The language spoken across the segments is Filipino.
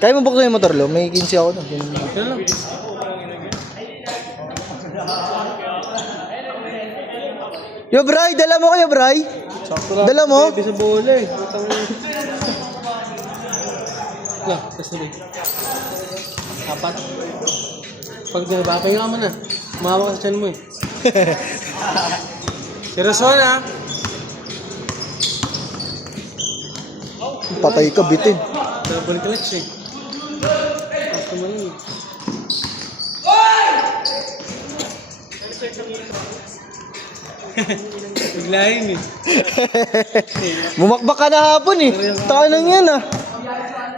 Kaya mo buksan yung motor, lo? May 15 ako doon. Ito lang. Yo, Bray! Dala mo kayo, Bray! Sakto lang. Dala mo? Pwede sa bola eh. Putang na. Lang, kasi rin. Apat. Pag papahinga mo na. Mahawa ka sa tiyan mo eh. Seryoso na. Patay ka, bitin. Double clutch eh. Ako mo lang eh. Biglayin eh. Bumakbak ka na hapon eh. Taka nang yan ah.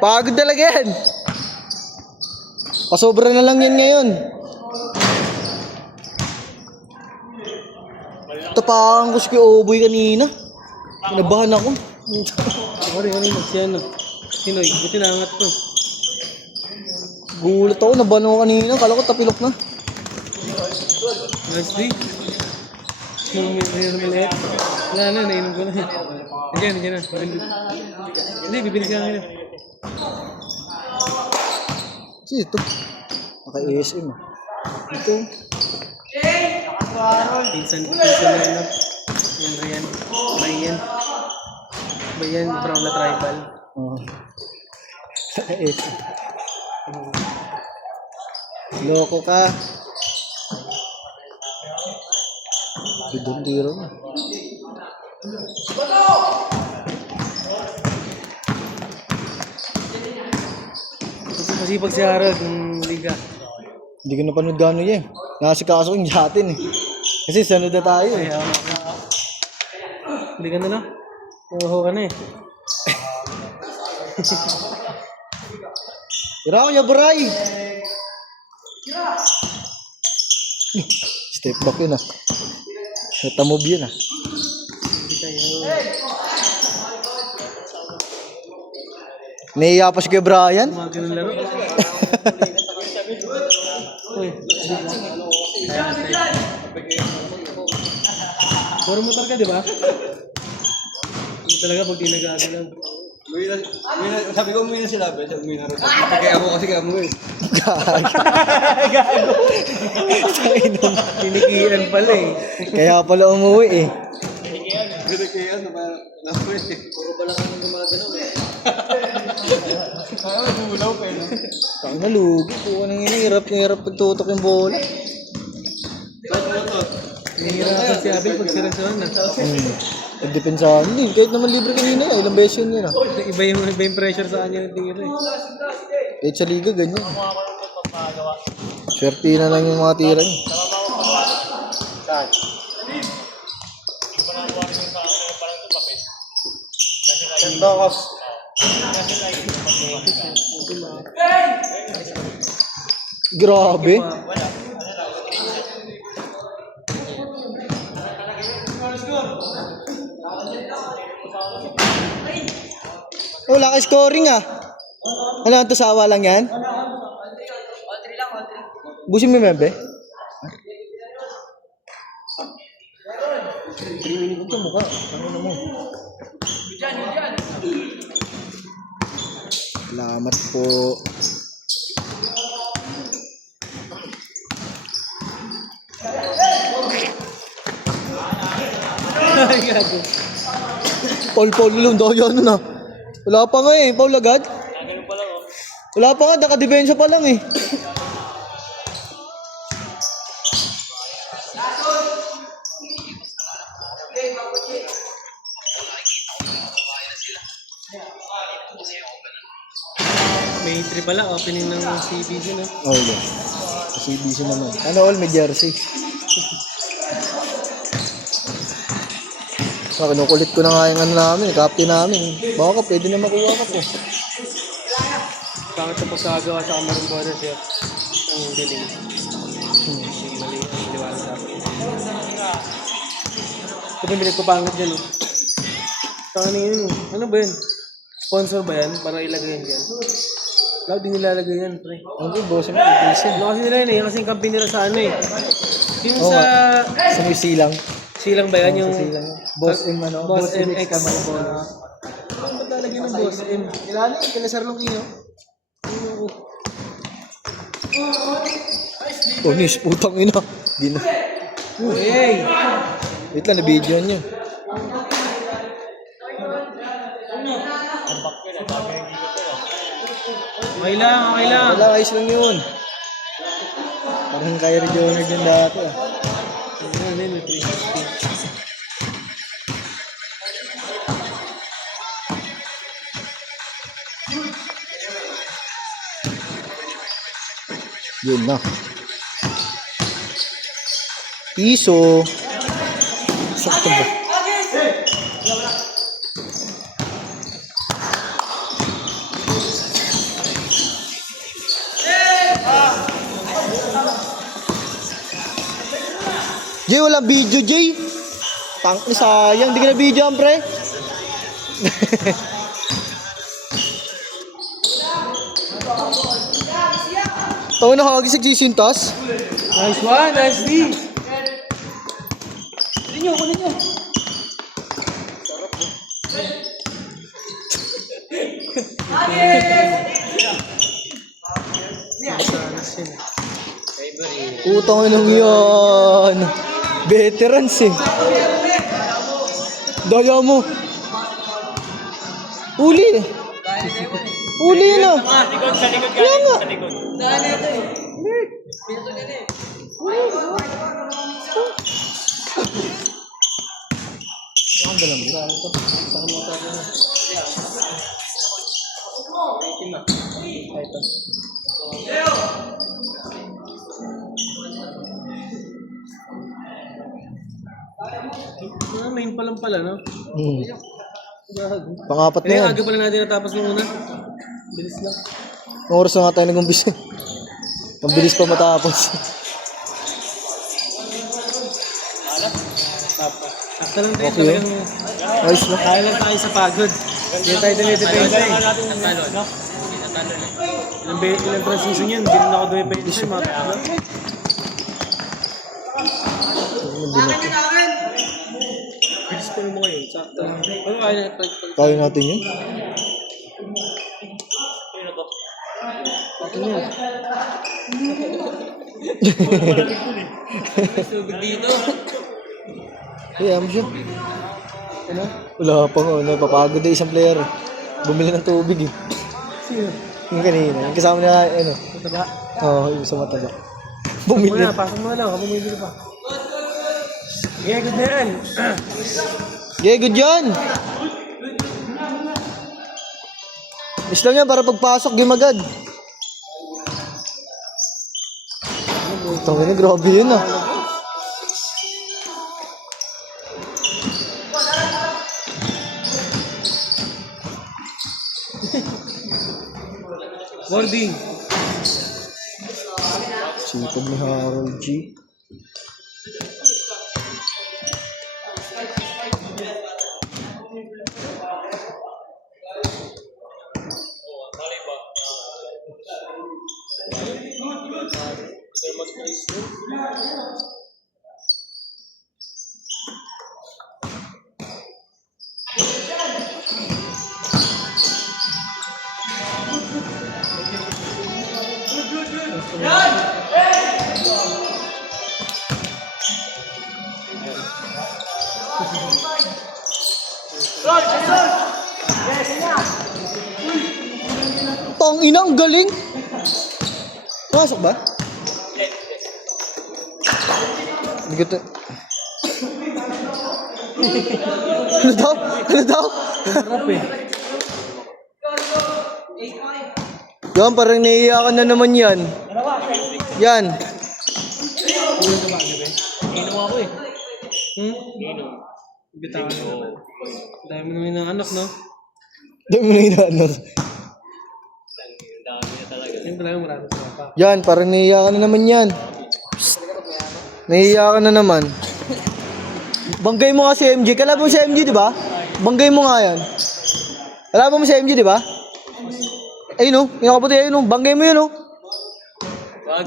Pagod talaga yan. Pasobra na lang yan ngayon. Tapakan ko si Oboy kanina. Kinabahan ako. Ako rin magsiyan no. Sinoy, buti naangat ko eh. Gulat ako, nabahan ako kanina. Kala ko tapilok na. Nice day. Maliit. Wala na, nainom ko na. Nandiyan na. Hindi, bibili ka ngayon. Kasi ito. Naka-ASM ah. Ito. Pinsan na yun. Yung Rian. Bayan from the tribal. Oh. Naka-ASM. Loko ka. Bidon tiro na. Masipag si Harold ng liga. Hindi ko napanood gano'n yan. Nakasikaso ko yung jatin eh. Kasi sunod na tayo eh. Ay, hindi ka na lang. Nawaho ka na eh. Tira ko ya, Bray! Step back yun ah. Natamove yun ah. Hindi kayo. Naiiya pa si Kuya Brian. Mga ganun laro. Uy. Puro motor ka, di ba? Hindi talaga pag di nag-aagalaw. Sabi ko umuwi na sila, umuwi na rin. Kaya ako kasi kaya umuwi. Gago. Tinikian pala eh. Kaya pala umuwi eh. Kaya napuwi. Puro pala kami gumaganaw eh. Kaya nagulaw kayo no? Tang nalugi po nang hirap pagtutok yung bola. Nahihirapan si Abel pag sirasuhan na. Nagdepensahan din. Kahit naman libre kanina yan. Ilang beses yun ah. Iba yung pressure sa kanya ng tira eh. Kahit sa liga ganyan. Swerte na lang yung mga tira niya. Bakos. Grabe. Wala ka scoring ah. Ano ang tasawa lang yan? Busin mo yung membe? Ito ito mukha. Ano mo? Salamat po. Ay, gago. Paul lang daw yan na. Wala pa nga eh. Paul agad? Wala pa nga. Nakadepensa pa lang eh. May entry pala, opening ng CBC no? Oh yeah. CBC naman. Ano all may jersey. Kinukulit ko na nga yung ano namin, captain namin. Baka ka, pwede na makuha ka po. Bakit ito pagsagawa sa Cameroon Borders yun? Ang diling. Mali ang liwanag sa akin. Ito yung pinagpapangat dyan oh. Saan yun? Ano ba yun? Sponsor ba yan? Para ilagay yan dyan? Lahat din nilalagay yan, pre. Ano ba, boss mo, ibilisin. Ano kasi nila yun eh? Kasi yung company nila sa ano eh. Yung Oo sa... Sa may silang. Silang ba yan? Yung... Sa silang. Boss M ano? Boss MX. Kamal Bonus. Ano ba talaga ng Boss M? Kilala yun, kila Sir Longino. Onis, putang ina. Di na. Hey! Wait lang, na-video niya. Okay lang, okay lang. Wala, ayos lang yun. Parang Kyrie Joner din dati ah. Ano yun, may 360. Yun na. Piso. Sakto ba? Jay, walang video, Jay. Tang, sayang, di ka na video, pre. Tawa na kagis sa Gisintas. Nice one, nice D. Kunin nyo. Utang nang yan. Veterans eh. Daya mo. Uli eh. Uli yun ah. Sa likod Kaya nga. Sa likod. Main pa lang pala, no? Pangapat na Eh, yan. aga pala natin natapos nung una. Bilis lang. Ang oras na nga tayo nag-umpisa. Ang bilis pa matapos. Sakta lang tayo, Okay, talagang Ayos na. kaya lang tayo sa pagod. Hindi tayo dinidepensa eh. Ilang transition yun, hindi rin ako dinidepensa mga kapila. Bilis ko mo ngayon, sakta lang. Ano kaya na? Kaya natin yun. Ano yun? Tubig dito. Kaya mo siya. Ano? Wala pa nga. Napapagod na isang player. Bumili ng tubig eh. Sino? Yung kanina. Yung kasama niya, ano. Mataba. Oo, yung sa mataba. Bumili. Pasok mo na lang, kapag may bili pa. Yeah, good na yan. Yeah, good yun. Islam yan para pagpasok, game agad. Tangin na, grabe yun ah. Boarding. Sipag ni Harold G. Tang ina, ang galing. Pasok ba? Hindi ko ta- Ano daw? Ano daw? Sarap eh. Yan, parang naiiyakan na naman yan. Yan. Inom ako eh. Bitawan na naman. Dahil mo naman ng anak, no? Dami mo na inaano. Yung pala yung marami sa pa. Yan, parang naiiyakan na naman yan. Psst. Naiiyakan na naman. Banggay mo nga si MJ. Kalaban mo si MJ, di ba? Banggay mo nga yan. Kalaban mo si MJ, di ba? Ayun o. Yung kaputi, ayun o. Banggay mo yun o. Wag.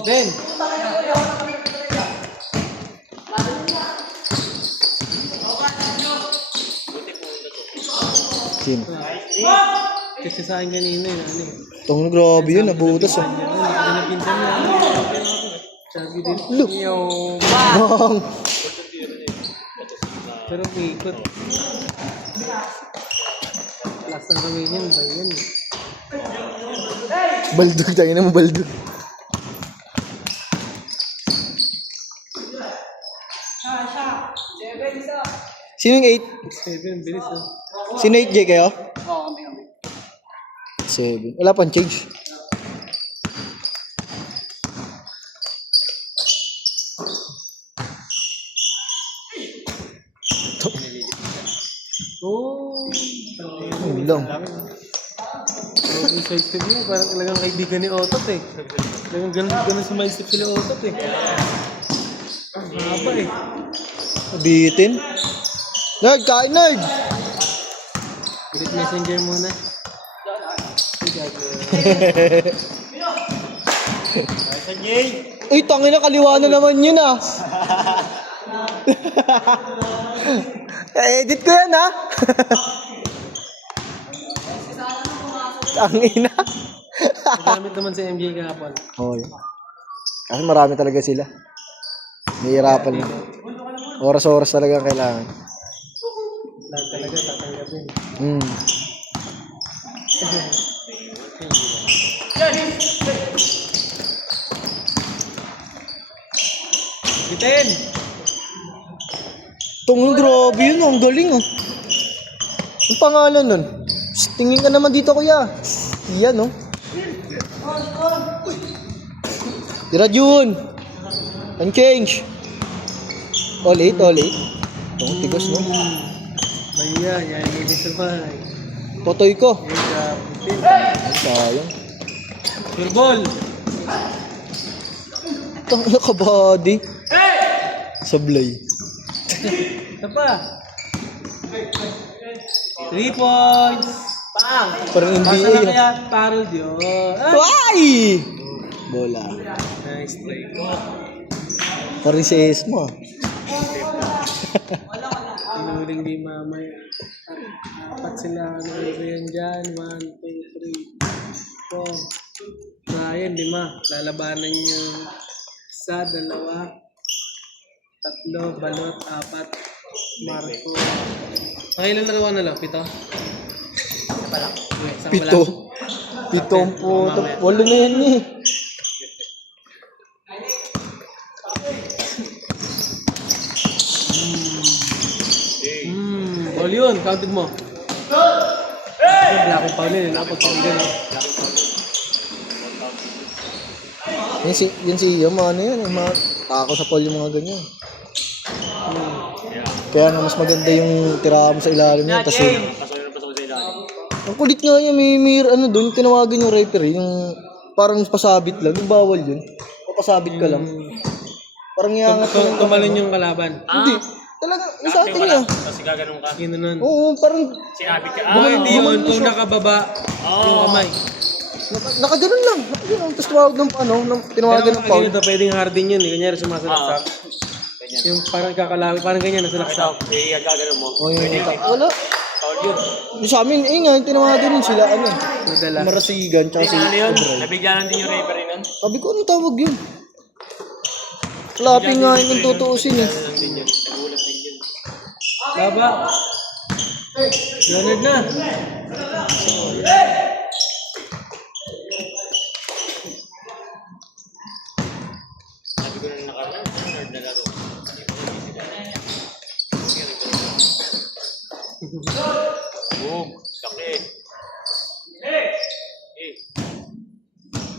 Iten. Sino? Kasi sa akin kanina yun, ano eh. Itong grabe yun, nabutas ah. Ano, pinsan niya, ano. Sabi din. Look. Bang! Pero umikot. Last ng kami niyan, ba yan eh. Baldog tayo na mo, baldog. Sino yung 7, bilis ah. 8? Sino 8J kayo? Oo, kami. 7. Wala pang change. Oh, Ang lang. yung side step niya, parang talagang kaibigan ni Otot eh. Talagang ganun sa mindset sila Otot eh. Ang haba eh. Bitin. Nerd, kain nerd! Direct messenger muna. Uy, tangin na, kaliwa na naman yun ah. Edit ko yan ah. Tangina. Nagamit naman si MJ kahapon. Oo. Kasi marami talaga sila. Nahihirapan na. Oras-oras talaga ang kailangan. Lahat talaga tatanggapin. Hmm. Bitin! Tungin, grabe yun. Ang galing ah. Ang pangalan nun? Shh, tingin ka naman dito kuya. Yan oh. Tira Jun. Unchange. All 8, all 8. Itong tigas no. Maya, yan yung sabay. Totoy ko. Bitin. Sayang. Surbol! Tangina ka body. Sablay. Isa pa. 3 points! Bang! Parang Pasa NBA. na kaya parol yun. Why? Bola. Nice play. Parang si S mo ah. Tinuring di mamay. Apat sila. Ano ba yan dyan? 1, 2, 3, 4. Ayan, 5. Lalabanan yung isa, 2, 3, balot, 4. Marco. Ilan larawan na lang? 7? Pito. Pitong po. Walo na yan eh. All yun, counted mo. Black and Paulin, napagpaligan. Yan si yung mga ano yan. Yung mga tako sa Paul yung mga ganyan. Kaya nga mas maganda yung tirahan mo sa ilalim niya. Kasi ang kulit nga niya, may ano doon, tinawagan yung referee, yung parang pasabit lang, yung bawal yun. Papasabit ka lang. Parang iangat ka lang. Tumalon yung kalaban. Hindi. Talaga, yung sa atin niya. Kasi gaganon ka. Yun nun. Oo, parang Sinabit ka. Hindi yun, kung nakababa yung kamay. nakaganon lang. Nakaganon. Tapos tumawag ng ano, tinawagan ng foul. Ganito, pwedeng hardin yun eh. Kunyari sumasalaksak. Yung parang kakalabi, parang ganyan, nasalaksak. Eh, gaganon mo. O yung wala. Foul yun. Yung sa amin, nga, tinawagan din sila, ano, Madala. Marasigan, tsaka si Ano yun? Obray. Nabigyan din yung referee nun. Sabi ko, anong tawag yun? Clapping nga yung tutuusin eh. Nagulat din yun. Baba. Leonard na. Sabi ko nung nakaraan, nerd na laro. Boom! Laki!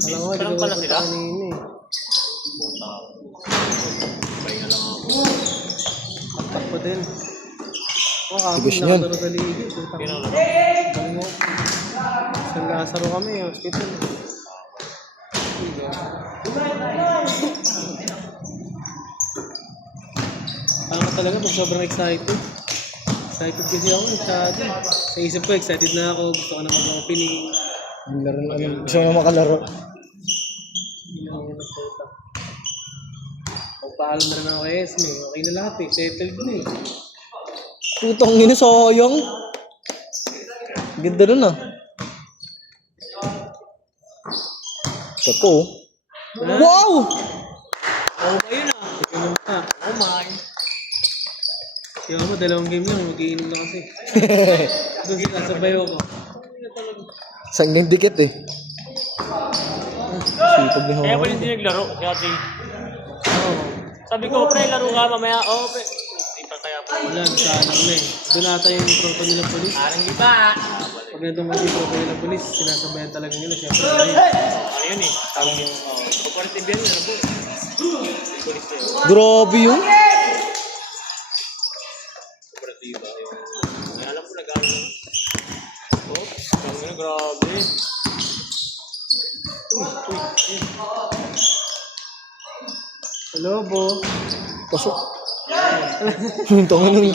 Alam mo, Parang pala sila. kanina eh. Pahinga lang ako. Takpo din. Oh, Tibis kami niyan. nakataro sa ligid. Bango. San Lazaro kami, hospital. Tama talaga pag sobrang excited. Excited kasi ako, excited. Sa isip ko, excited na ako. Gusto ko na mag-opening. Gusto mo na makalaro. Hindi na ako nagsalita. Pagpaalam na rin ako kay Esme. Okay na lahat eh. Settled na eh. Putong ina, sayang. Ganda nun ah. Isa po. Oh. Wow! Oo ba yun ah? Ganun pa. Oh my. Kaya mo, 2 game lang. Mag-iinom na kasi. Doon sila, sabay ako. Sang yung dikit eh. Sipag ni Kaya Homer. pa hindi naglaro, kaya di. Oo. Sabi ko, pre, laro ka mamaya. Oo, pre. Hindi pa kaya po. Wala, nagsaanang na eh. Doon ata yung tropa nila polis. Parang di ba? Pag nandun kasi yung tropa nila polis, sinasabayan talaga nila. Siyempre, ayun. Ano yun eh? Tawag yung, operative yan, ano po? Polis na yun. Grabe yun. Operative ba? Ay, alam ko, nag-ano lang. Oh, ang grabe. Hello, Bo. Pasok. Tangin nung.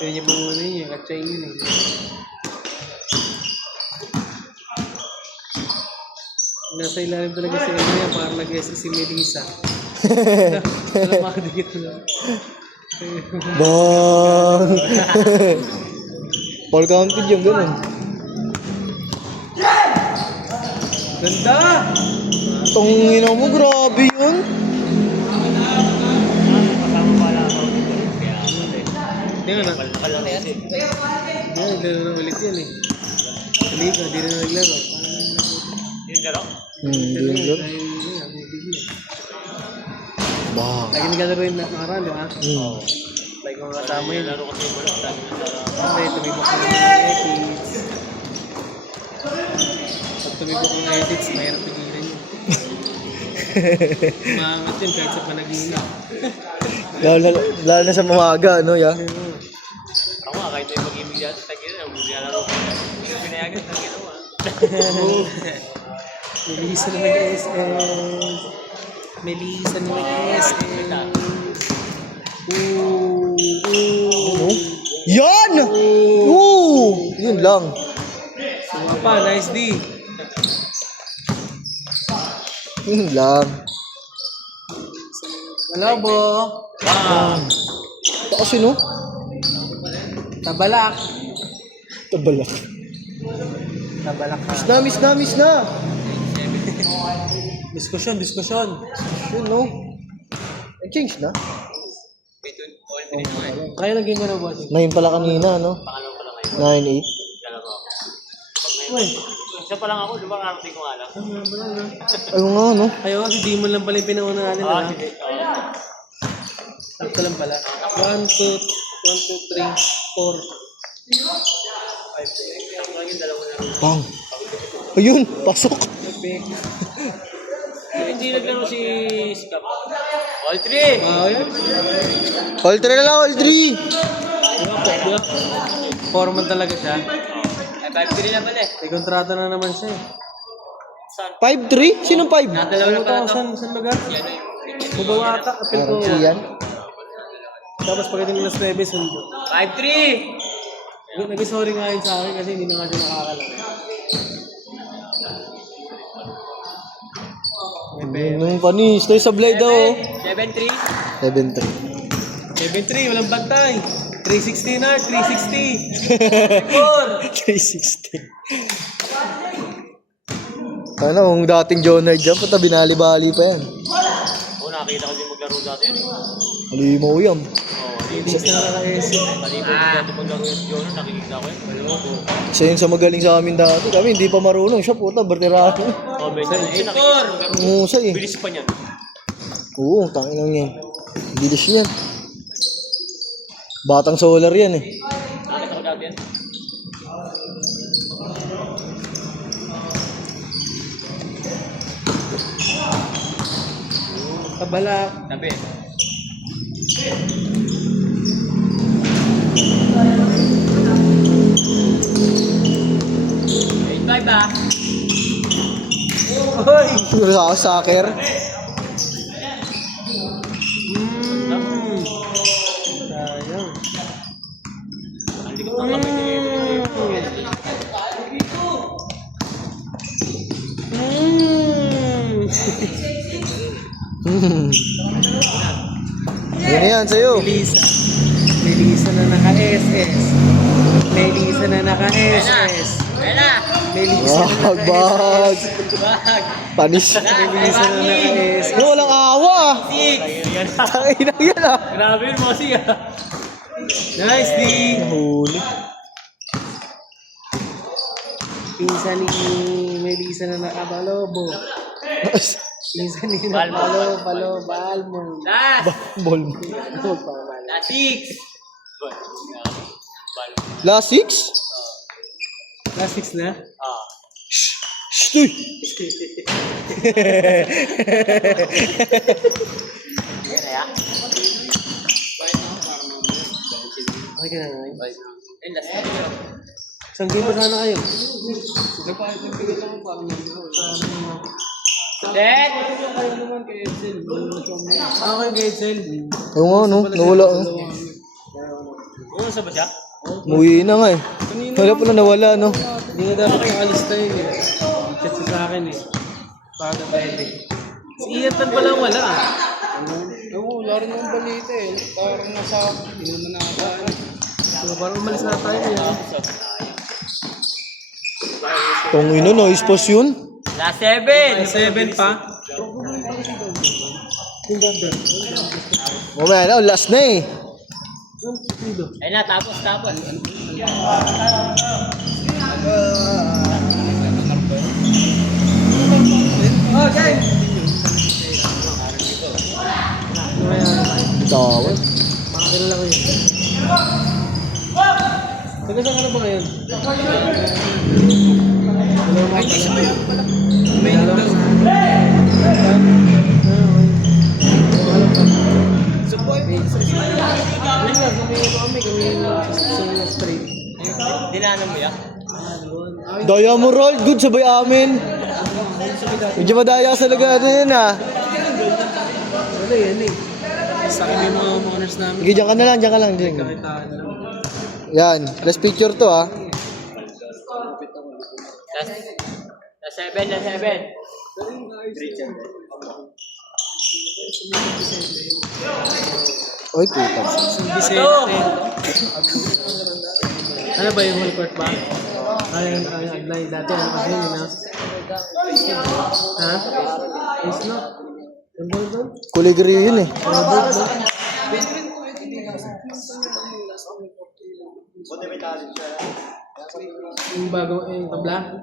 Pwede niya pang ano yun, katsay yun eh. Nasa ilalim talaga si Andrea para nag-SS si Melissa. Alam mo, dikit na. Bang! Paul counted yung ganun. Ganda! Tangin mo, grabe yun. Kasama pala ako dito. Kaya, Hindi nga na. nakal lang kasi. Hindi, naglaro na ulit yan eh. Sa Liga, di na naglaro. Hindi naglaro? Yun. Dahil yun, may bigla. Bang. Lagi naglaro yung nakaraan, di ba? Hmm. Lagi kong kasama yun. Laro kasi yung wala. Dami na laro. Siyempre, tumibok ko ng mga edits. Pag tumibok ng edits, mahirap pigilan yun. Umangat yun kahit sa panaginip. Lalo na sa mamaga, ano, ya? Ako nga, kahit may mag-ibig dati, tagin na, maglalaro ko. Pinayagan, tagin ako ah. Melissa na mag-SS. Melissa na mag-SS. Yan! Woo! Yun lang. Sumapa, nice D. Yun lang. Hello, Bo. Ito kasi, no? Tabalak. Tabalak. Tabalak ka. Miss na. Diskusyon. Yun, no? Change na. Kaya naging mo na, boss. 9 pala kanina, no? Pangalawa pa lang 9-8. ngayon. Uy. Isa pa lang ako, di ba karating ko nga lang? Ayun nga, no? Ayaw, si Demon lang pala yung pinauna natin. Ah, Ha? sige. Sakto lang pala. 1, 2, 3, 4. Bang. Ayun, pasok. Hindi naglaro si Scap. All three! Yan. All 3 na lang, all 3. Diba? Foreman talaga siya. Ay, 5-3 na pala eh. May kontrata na naman siya eh. Saan? 5-3? Sinong 5? Nadalaw na pala to. Saan lugar? Bubawata, apel ko. RC yan. Tapos pagdating ng 9, sundo. 5-3! Nag-sorry nga yun sa akin kasi hindi na nga siya nakakalala. Nung panis. Tayo sablay daw. 7-3? 7-3. 7-3, walang bantay. 360 na, 360. 360. Ano, kung dating Jonard dyan, pata binali-bali pa yan. Oo, nakakita ko din maglaro dati yun eh. Halimaw yan. Oo, Hindi na nakaka-SC. Malibot dati maglaro yun si Jono, nakikita ko yun. Malibot. Isa yun sa magaling sa amin dati. Kami hindi pa marunong. Siya puta, barterano. Oh, may siya nakikita ko maglaro. Musay eh. Bilis pa niyan. Oo, tangin lang yan. Bilis yan. Batang solar yan eh. Nakita ko dati yan. Tabalak. Tabi. Bye ba? Hoy! Sa soccer. Sayang. Hindi ko pang kamay ni Yan yan, sa'yo. Melissa. Melissa na naka-SS. Melissa na naka-SS. Melissa na Bag, bag. Panis. Melissa na naka-SS. No, walang awa ah. Tangina yan ah. Grabe yun, Mosi ah. Nice, D. Nahuli. Pinsan ni Melissa na nakabalobo. Pinsan ni Balmo. Ball. Last 6? Last 6 na? Shh, Okay ka na ngayon? Isang game pa sana kayo? Dad! Okay, Getsel. Oo nga, no? Nawala. Oh. Ano sa ba siya? Umuwi na nga eh. Wala pala nawala, no? Hindi nga dapat nakalista yun eh. Chat siya sa akin eh. Bago pwede. Si Iatan pala wala ah. Oo, wala rin akong balita eh. Parang nasa, hindi naman nakakaano. So, parang umalis na tayo eh. Kung ino, noise post yun. Last 7! 7 pa. Mamaya na, last na eh. Ayun na, tapos. Tawad. Makakilala ko yun. Taga saan ka na ba ngayon? Ay, hindi siya mayan pala. May nagdang. So, boy, kami street. Dinanan mo yan? Daya mo, Roll. Good sabay amin. Medyo madaya sa lugar din ah. Wala yan eh. Sa akin yung mga honors namin. Sige, dyan ka na lang, dyan ka lang. Dyan. Kakitaan lang. Yan, last picture to ah. Last 7. Oy, puta. San Vicente. Ano ba yung whole court ba? Ano yung Aglay? Dati ano kasi yun na? Ha? Is no? Yung ball doon? Kuligri yun eh. Yung bago, yung tabla?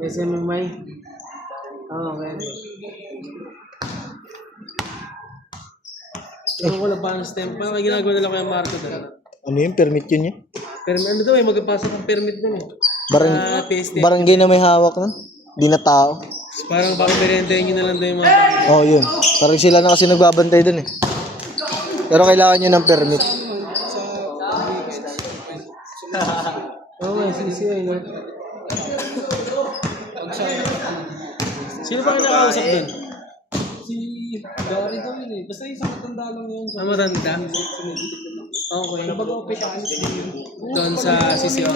SMMI? Oo, okay. Ewan ko lang paano stamp. Parang ginagawa nila ko yung Marco doon. Ano yun, permit yun niya? Permit, ano daw eh, magpapasok ang permit doon eh. PSD. Barangay na may hawak nun. Di na tao. Parang baka meriendahin nyo na lang daw yung mga... Oh, yun. Parang sila na kasi nagbabantay dun eh. Pero kailangan nyo ng permit. Oo nga, CCI no? Sino ba ang nakausap doon? Si Gary daw yun eh. Basta isang matanda lang yun. Ah, matanda? Okay. Nabag-ope ka. Doon sa CCO.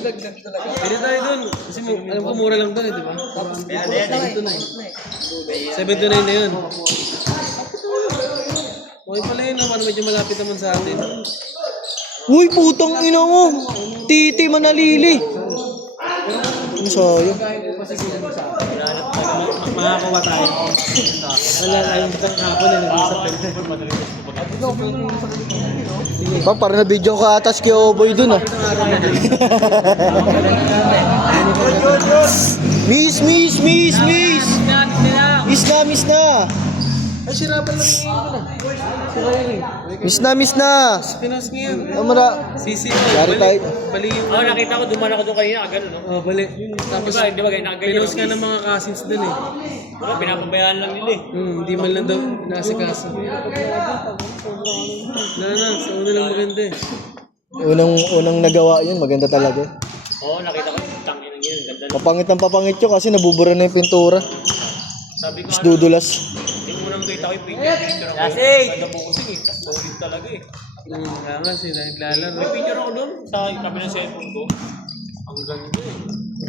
Dagdag talaga. Pwede tayo doon. Kasi alam ko mura lang doon eh, di ba? Ito na eh. 7 to 9 na yun. Okay pala yun naman, medyo malapit naman sa atin. Uy, putang ina mo! Titi manalili! Ano sa'yo? Makakawa tayo. Wala tayong isang hapon na nag-usap tayo. Pa, parang na video ka atas kay Oboy dun ah. Miss! Miss na! Ay, sirapan lang yung ito na. Miss na! Pinas ngayon. Amara! Sisi. Yari tayo. Bali yung... Oo, nakita ko, dumaan ako doon kanina, gano'n, no? Oh, bali. Tapos, Di ba, ganyan nakaganyan. pinost ka ng mga cousins dun eh. Wala, pinapabayaan lang nila eh. Hindi man lang daw nasikaso. Na, sa una lang maganda eh. Unang nagawa yun, maganda talaga. Oo, nakita ko, tangin ng yun, ganda. Papangit ng papangit yun kasi nabubura na yung pintura. Sabi ko, Mas dudulas. yung unang kita ko yung picture ako. Ganda po kasi eh, solid talaga eh. Kaya nga sila naglalaro. May picture ako doon, sa tabi ng cellphone ko. Ang ganda eh.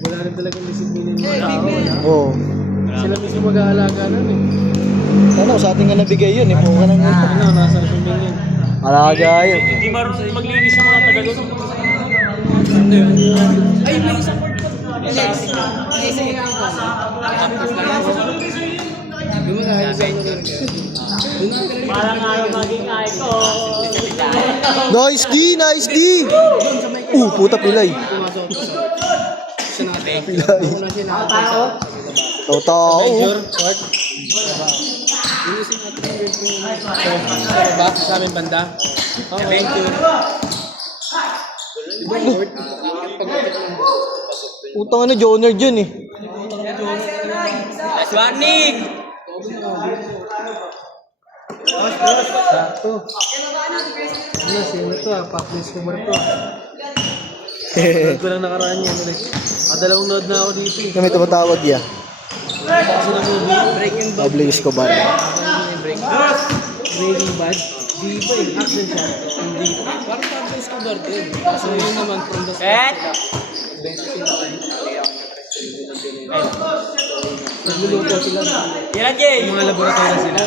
Wala rin talagang disiplina ng mga tao. Oo. Sila mismo mag-aalaga nun eh. Sana sa atin nga nabigay yun eh. Puka nang Ano, nasa suming yun. Alaga yun. Hindi marunong maglinis yung mga taga doon. Ay, may isang word ko. Parang ayaw maging icon. Nice D! Nice D! Puta pilay. Pilay. Tao. Ba? Sa aming banda? Thank you. Putang na, Joner dyan eh. Swanig! Sakto. Ano, sino to ah? Paklis kumar to ah. Nod ko lang nakaraan yan ulit. Dalawang nod na ako dito eh. Kami tumatawag ya. Kasi na movie. Breaking Bad. Pablo Escobar. Breaking Bad. Di ba eh? Action siya. Hindi. Parang Pablo Escobar din. Kaso yun naman from the Set! Nagluluto sila. Yan na, Jay! Mga laboratory sila.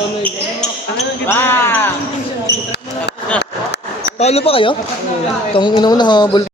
Wow! Talo pa kayo? Tang ina mo na habol.